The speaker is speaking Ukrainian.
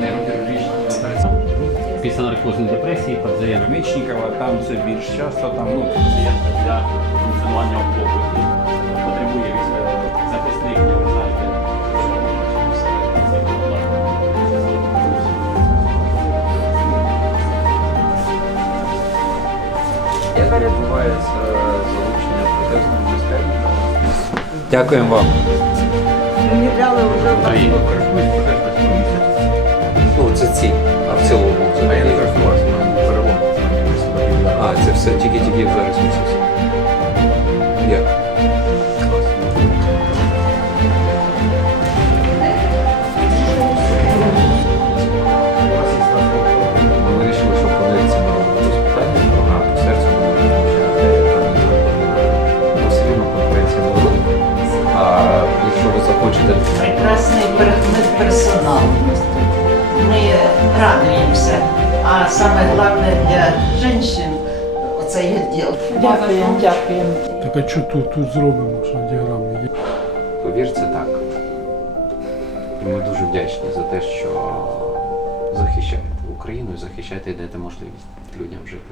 нейрохірургічні після наркозної депресії, пацієнт Мічникова, там це більш часто, там, ну, пацієнта для функціонування облоку, потребує від е, захисних, ви знаєте, як відбувається залучення Дякуємо вам. Мені дали вже Ну, це ці, а в цілому. А я не користувався, перелом. А, це все тільки-тільки зараз захочете прекрасний медперсонал. Ми радуємося. А саме головне для жінок оце є діло. Дякуємо, дякуємо. Так а що тут, тут зробимо, що діаграми є? Повір, це так. Ми дуже вдячні за те, що захищаєте Україну і захищаєте і даєте можливість людям жити.